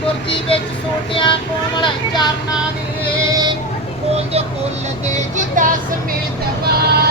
ਗੁਰਜੀ ਵਿੱਚ ਸੋਟਿਆ ਕੋਮਲ ਚਰਨਾਂ ਦੇ ਕੋਲ ਦੇ ਕੁੱਲ ਦੇ ਜਿੱਦਾਂ ਸਮੇਤ ਵਾ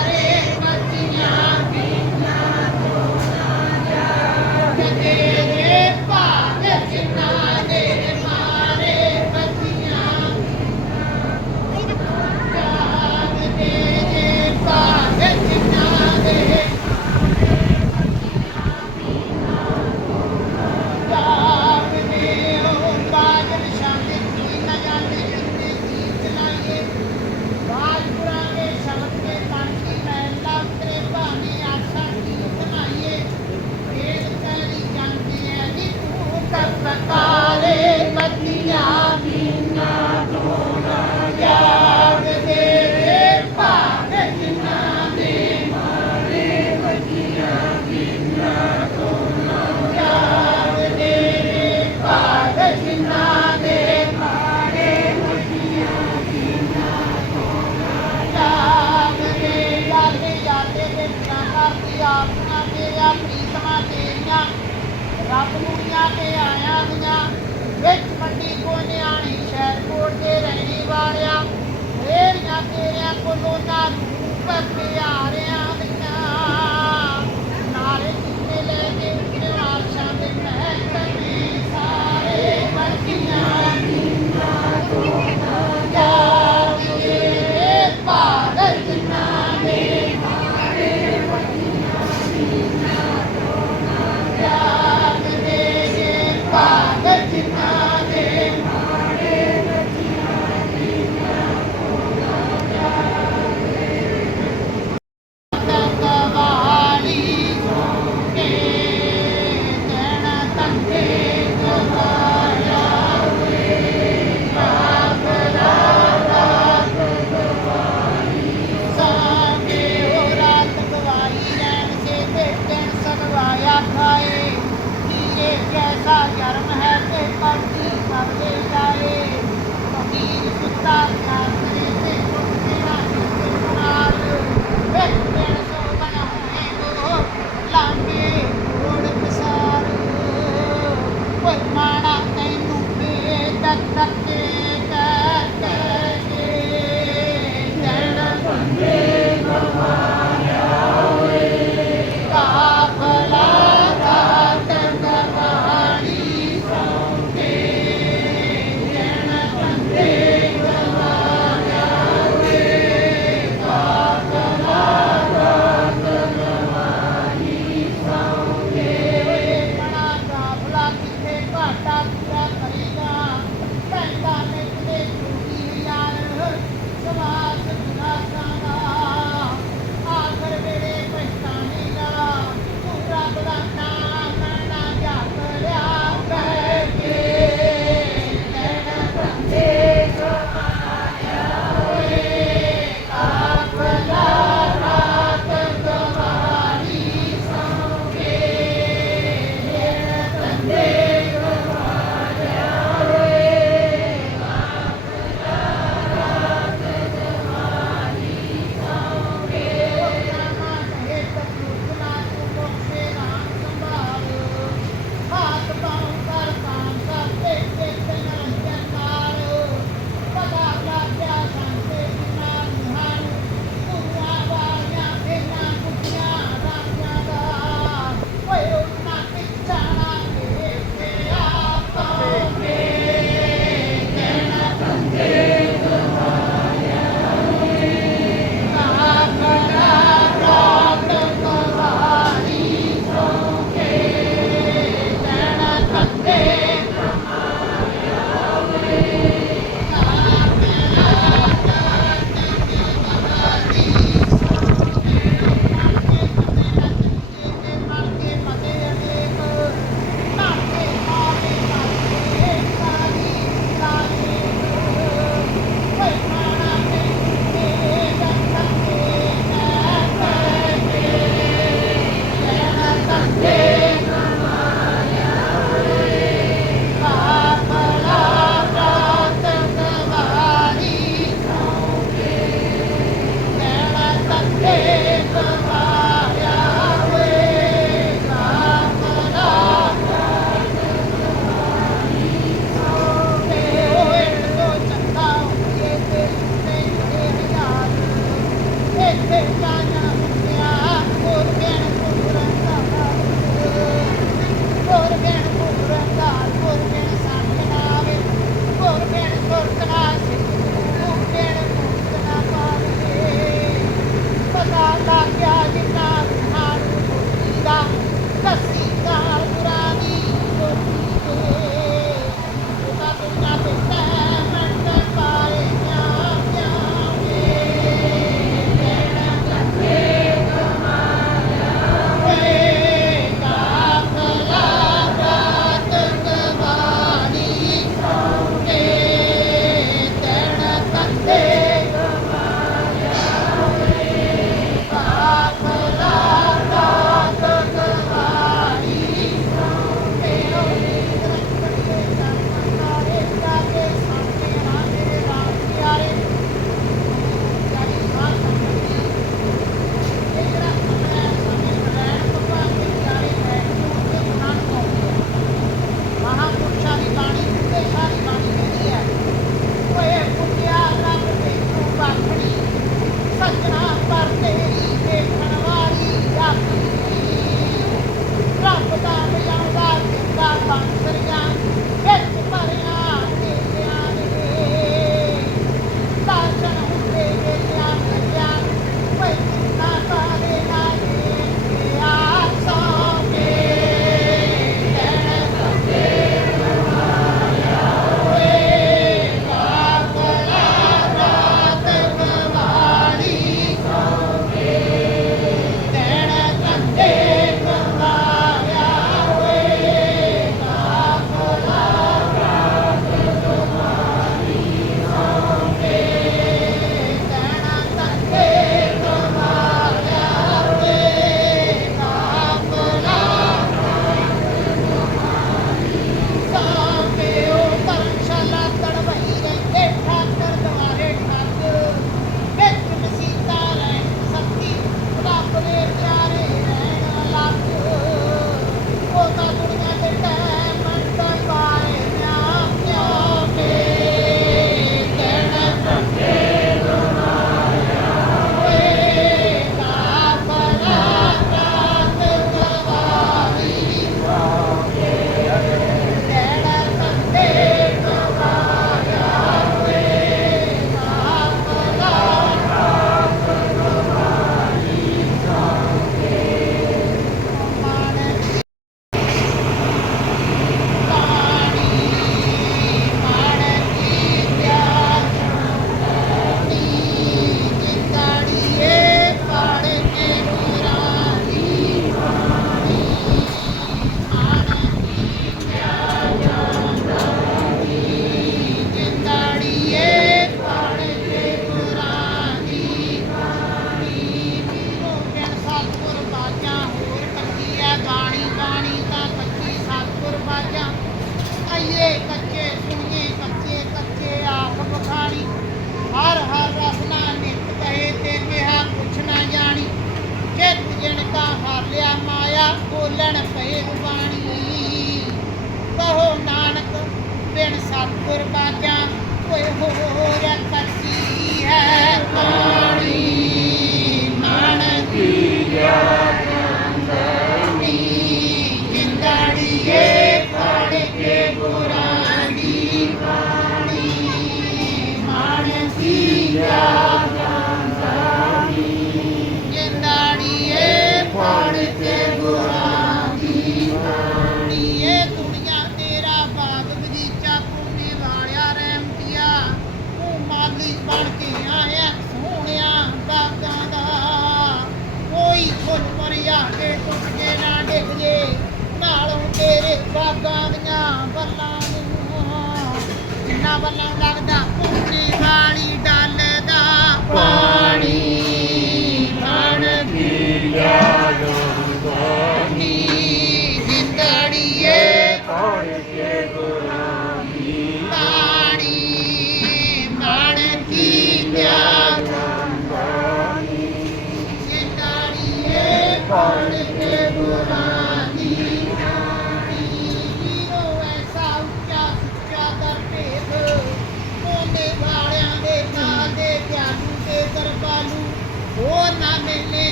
ਸੁੱਤਾ ਜਨਮ ਹੈ ਤੇ ਪਾਤੀ ਮਰਦੇ ਜਾਏ। ਕਬੀਰ ਸੁੱਤਾ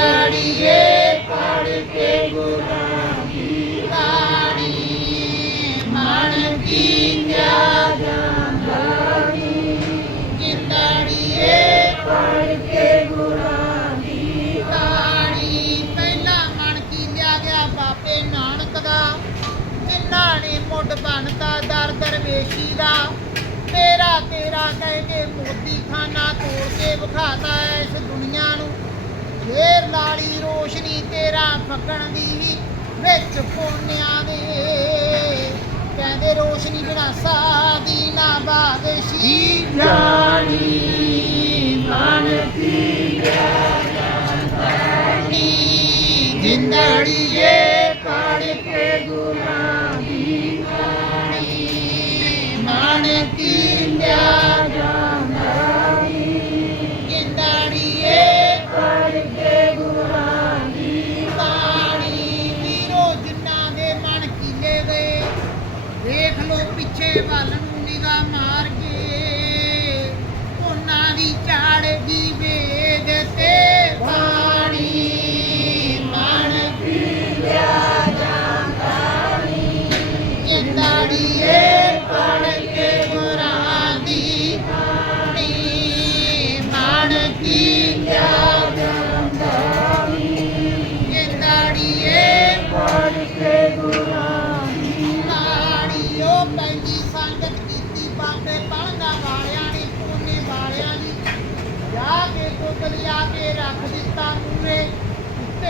நடிகே ਪਹਿਲਾ ਮਣ ਕੀ ਲਿਆ ਗਿਆ ਬਾਪੇ ਨਾਨਕ ਦਾ। ਇਹਨਾਂ ਨੇ ਮੁੱਢ ਬਣਤਾ ਦਰ ਦਰਵੇਸ਼ੀ ਦਾ। ਮੇਰਾ ਤੇਰਾ ਕਹਿ ਕੇ ਮੋਦੀ ਖਾਨਾ ਤੋੜ ਕੇ ਵਿਖਾਤਾ ਹੈ। ਫੇਰ ਲਾੜੀ ਰੋਸ਼ਨੀ ਤੇਰਾ ਫੱਕਣ ਦੀ ਵੀ ਵਿੱਚ ਪੁੰਨਿਆਂ ਦੇ। ਕਹਿੰਦੇ ਰੋਸ਼ਨੀ ਬਿਨਾ ਸਾਦੀ ਨਾ ਬਾਦਸ਼ੀ। ਜਾਣੀ ਮਨਤੀ ਜਾਣੀ ਜਿੰਦੜੀਏ ਪੜ ਕੇ ਗੁਰਾਂ ਦੀ ਬਾਣੀ ਮਨ ਕੀ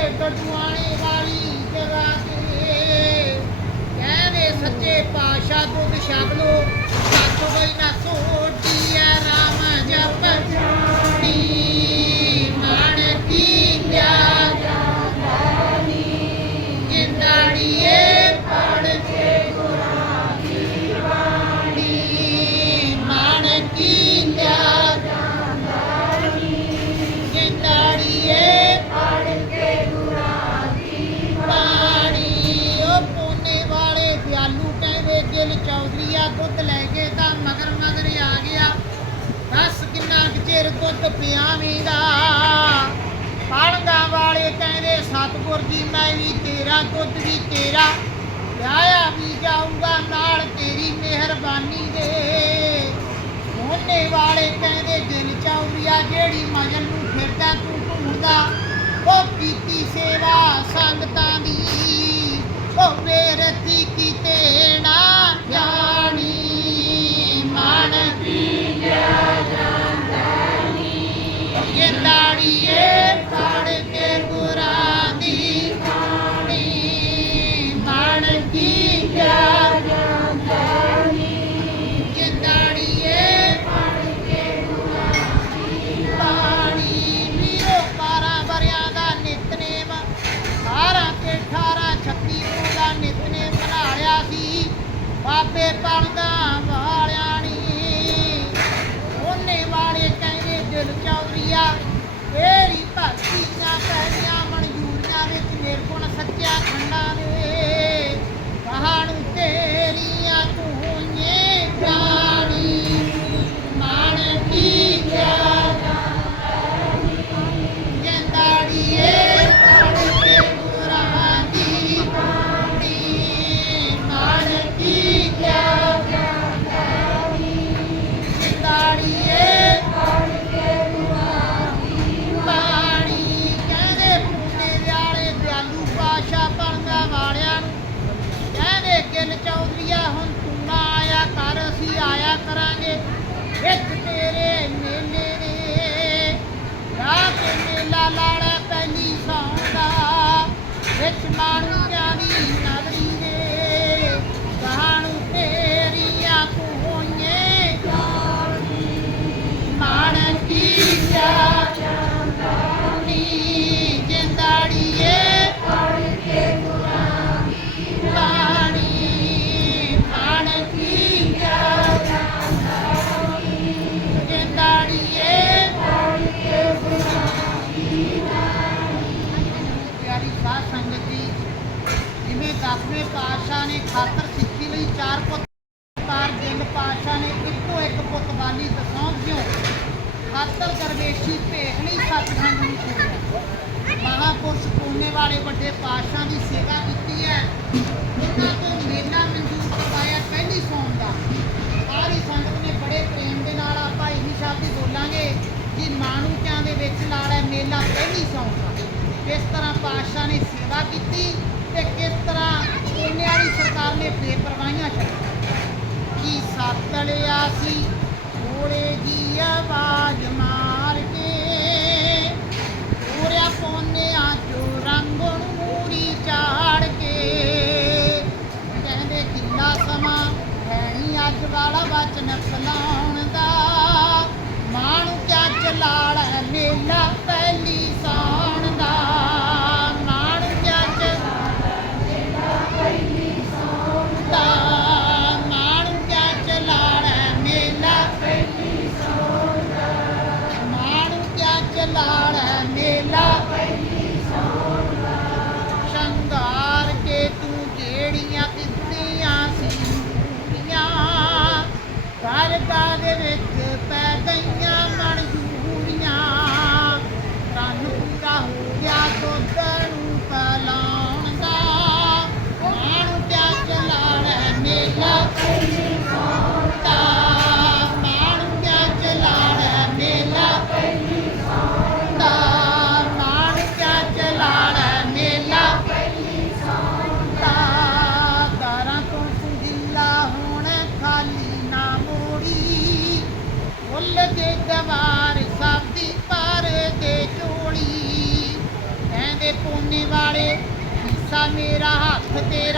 ਕਟਵਾਣੇ ਵਾਲੀ ਜਗਾ ਤੇ। ਕਹਿੰਦੇ ਸੱਚੇ ਪਾਤਸ਼ਾਹ ਦੁੱਧ ਛਕ ਲੋ ਸੱਚ ਹੋਈ ਨਾ ਪਿਆਵੇਂ ਦਾ। ਪਾਲਗਾ ਵਾਲੇ ਕਹਿੰਦੇ, ਸਤਗੁਰ ਜੀ, ਮੈਂ ਵੀ ਤੇਰਾ ਦੁੱਧ ਵੀ ਤੇਰਾ ਵਿਆਹਿਆ ਵੀ ਜਾਊਗਾ, ਨਾਲ ਤੇਰੀ ਮਿਹਰਬਾਨੀ ਦੇ। ਮੋਨੇ ਵਾਲੇ ਕਹਿੰਦੇ, ਦਿਨ ਚੌਰੀਆ ਜਿਹੜੀ ਮਜਨ ਮੌਰੀਆ ਵੇਰੀ ਭਗਤੀਆਂ ਪਹਿਲੀਆਂ ਮਨਜੂਰੀਆਂ ਵਿੱਚ ਨਿਰਗੁਣ ਸੱਚਿਆ ਖੰਡਾ ਨੇ ਕਹਾਣ ਤੇਰੀਆਂ ਤੂੰ ਵਿੱਚ ਮਾਣੂਆਂ ਦੀ ਜਿਵੇਂ ਦਸਵੇਂ ਪਾਤਸ਼ਾਹ ਨੇ ਖਾਤਰ ਸਿੱਖੀ ਲਈ ਚਾਰ ਪੁੱਤ ਤਾਰ ਦਿਲ ਪਾਸ਼ਾ ਨੇ ਇੱਕੋ ਇੱਕ ਪੁੱਤ ਬਾਲੀ ਦਸੌਂ ਕਿਉਂ ਖਾਤਰ ਦਰਵੇਸ਼ੀ ਭੇਖ ਲਈ ਸਤਿਖੰਡ ਨੂੰ ਛੋੜਿਆ। ਮਹਾਪੁਰਸ਼ ਪੂਨੇ ਵਾਲੇ ਵੱਡੇ ਪਾਸ਼ਾ ਦੀ ਸੇਵਾ ਕੀਤੀ ਹੈ। ਉਹਨਾਂ ਤੋਂ ਮੇਲਾ ਮਨਜ਼ੂਰ ਕਰਵਾਇਆ ਪਹਿਲੀ ਸੌਣ ਦਾ। ਸਾਰੀ ਸੰਗਤ ਨੇ ਬੜੇ ਪ੍ਰੇਮ ਦੇ ਨਾਲ ਆਪਾਂ ਇਹੀ ਸ਼ਬਦ ਹੀ ਬੋਲਾਂਗੇ ਕਿ ਮਾਣੂਕਿਆਂ ਦੇ ਵਿੱਚ ਨਾਲ ਹੈ ਮੇਲਾ ਪਹਿਲੀ ਸੌਣ ਦਾ। ਕਿਸ ਤਰ੍ਹਾਂ ਪਾਸ਼ਾ ਨੇ ਸੇਵਾ ਕੀਤੀ ਤੇ ਕਿਸ ਤਰ੍ਹਾਂ ਪੂਨੇ ਵਾਲੀ ਸਰਕਾਰ ਨੇ ਬੇਪਰਵਾਹੀਆਂ ਛੱਡੀਆਂ ਕੀ ਸਤਲਿਆ ਸੀ? ਥੋੜੇ ਦੀ ਆਵਾਜ਼ ਮਾਰ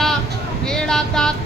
ਹੱਥ ਤੇਰਾ ਮੇਰਾ